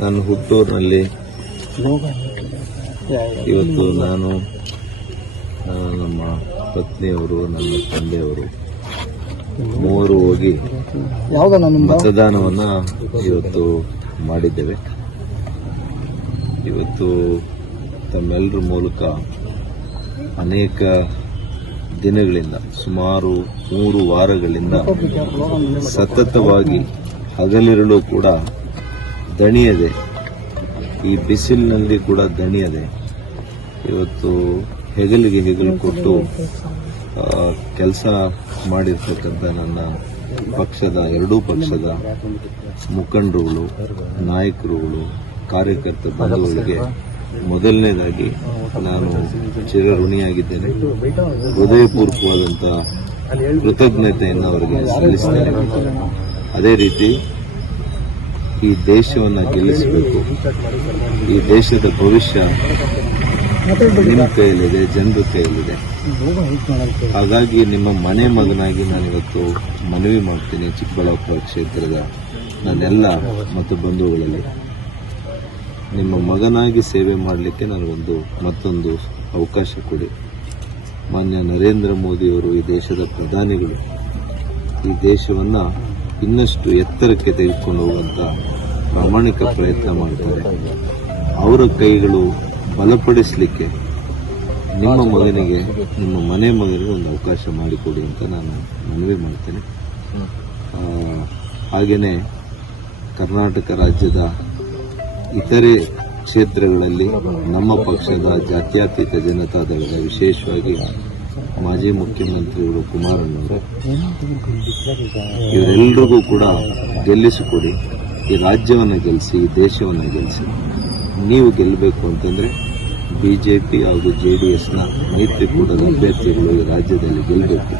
ನನ್ನ ಹುಟ್ಟೂರಿನಲ್ಲಿ ಇವತ್ತು ನಾನು ನಮ್ಮ ಪತ್ನಿಯವರು ನನ್ನ ತಂದೆಯವರು ಮೂವರು ಹೋಗಿ ಮತದಾನವನ್ನು ಇವತ್ತು ಮಾಡಿದ್ದೇವೆ. ಇವತ್ತು ತಮ್ಮೆಲ್ಲರ ಮೂಲಕ ಅನೇಕ ದಿನಗಳಿಂದ, ಸುಮಾರು ಮೂರು ವಾರಗಳಿಂದ ಸತತವಾಗಿ ಹಗಲಿರಲು ಕೂಡ ದಣಿಯದೆ. ಈ ಬಿಸಿಲಿನಲ್ಲಿ ಕೂಡ ದಣಿಯದೆ. ಇವತ್ತು ಹೆಗಲಿಗೆ ಹೆಗಲು ಕೊಟ್ಟು ಕೆಲಸ ಮಾಡಿರ್ತಕ್ಕಂಥ ನನ್ನ ಪಕ್ಷದ, ಎರಡೂ ಪಕ್ಷದ ಮುಖಂಡರುಗಳು, ನಾಯಕರುಗಳು, ಕಾರ್ಯಕರ್ತ ಬಂಧುಗಳಿಗೆ ಮೊದಲನೇದಾಗಿ ನಾನು ಚಿರಋಣಿಯಾಗಿದ್ದೇನೆ. ಹೃದಯಪೂರ್ವಕವಾದಂಥ ಕೃತಜ್ಞತೆಯನ್ನು ಅವರಿಗೆ ಸಲ್ಲಿಸ್ತೇನೆ. ಅದೇ ರೀತಿ ಈ ದೇಶವನ್ನು ಗೆಲ್ಲಿಸಬೇಕು. ಈ ದೇಶದ ಭವಿಷ್ಯ ನಿಮ್ಮ ಕೈಯಲ್ಲಿದೆ, ಜನರ ಕೈಯಲ್ಲಿದೆ. ಹಾಗಾಗಿ ನಿಮ್ಮ ಮನೆ ಮಗನಾಗಿ ನಾನು ಇವತ್ತು ಮನವಿ ಮಾಡ್ತೀನಿ ಚಿಕ್ಕಬಳ್ಳಾಪುರ ಕ್ಷೇತ್ರದ ನನ್ನೆಲ್ಲ ಮತ್ತು ಬಂಧುಗಳಲ್ಲಿ. ನಿಮ್ಮ ಮಗನಾಗಿ ಸೇವೆ ಮಾಡಲಿಕ್ಕೆ ನನಗೊಂದು ಮತ್ತೊಂದು ಅವಕಾಶ ಕೊಡಿ. ಮಾನ್ಯ ನರೇಂದ್ರ ಮೋದಿಯವರು ಈ ದೇಶದ ಪ್ರಧಾನಿಗಳು. ಈ ದೇಶವನ್ನ ಇನ್ನಷ್ಟು ಎತ್ತರಕ್ಕೆ ತೆಗೆದುಕೊಂಡು ಹೋಗುವಂತ ಪ್ರಾಮಾಣಿಕ ಪ್ರಯತ್ನ ಮಾಡ್ತಾರೆ. ಅವರ ಕೈಗಳು ಬಲಪಡಿಸಲಿಕ್ಕೆ ನಿಮ್ಮ ಮಗನಿಗೆ, ನಿಮ್ಮ ಮನೆ ಮಗನಿಗೆ ಒಂದು ಅವಕಾಶ ಮಾಡಿಕೊಡಿ ಅಂತ ನಾನು ಮನವಿ ಮಾಡ್ತೇನೆ. ಹಾಗೆಯೇ ಕರ್ನಾಟಕ ರಾಜ್ಯದ ಇತರೆ ಕ್ಷೇತ್ರಗಳಲ್ಲಿ ನಮ್ಮ ಪಕ್ಷದ ಜಾತ್ಯತೀತ ಜನತಾದಳದ ವಿಶೇಷವಾಗಿ ಮಾಜಿ ಮುಖ್ಯಮಂತ್ರಿಗಳು ಕುಮಾರಣ್ಣವರು ಇವರೆಲ್ಲರಿಗೂ ಕೂಡ ಗೆಲ್ಲಿಸಿಕೊಡಿ. ಈ ರಾಜ್ಯವನ್ನು ಗೆಲ್ಲಿಸಿ ಈ ದೇಶವನ್ನು ಗೆಲ್ಲಿಸಿ ನೀವು ಗೆಲ್ಲಬೇಕು ಅಂತಂದ್ರೆ ಬಿಜೆಪಿ ಹಾಗೂ ಜೆಡಿಎಸ್ನ ಮೈತ್ರಿಕೂಟದ ಅಭ್ಯರ್ಥಿಗಳು ಈ ರಾಜ್ಯದಲ್ಲಿ ಗೆಲ್ಲಬೇಕು.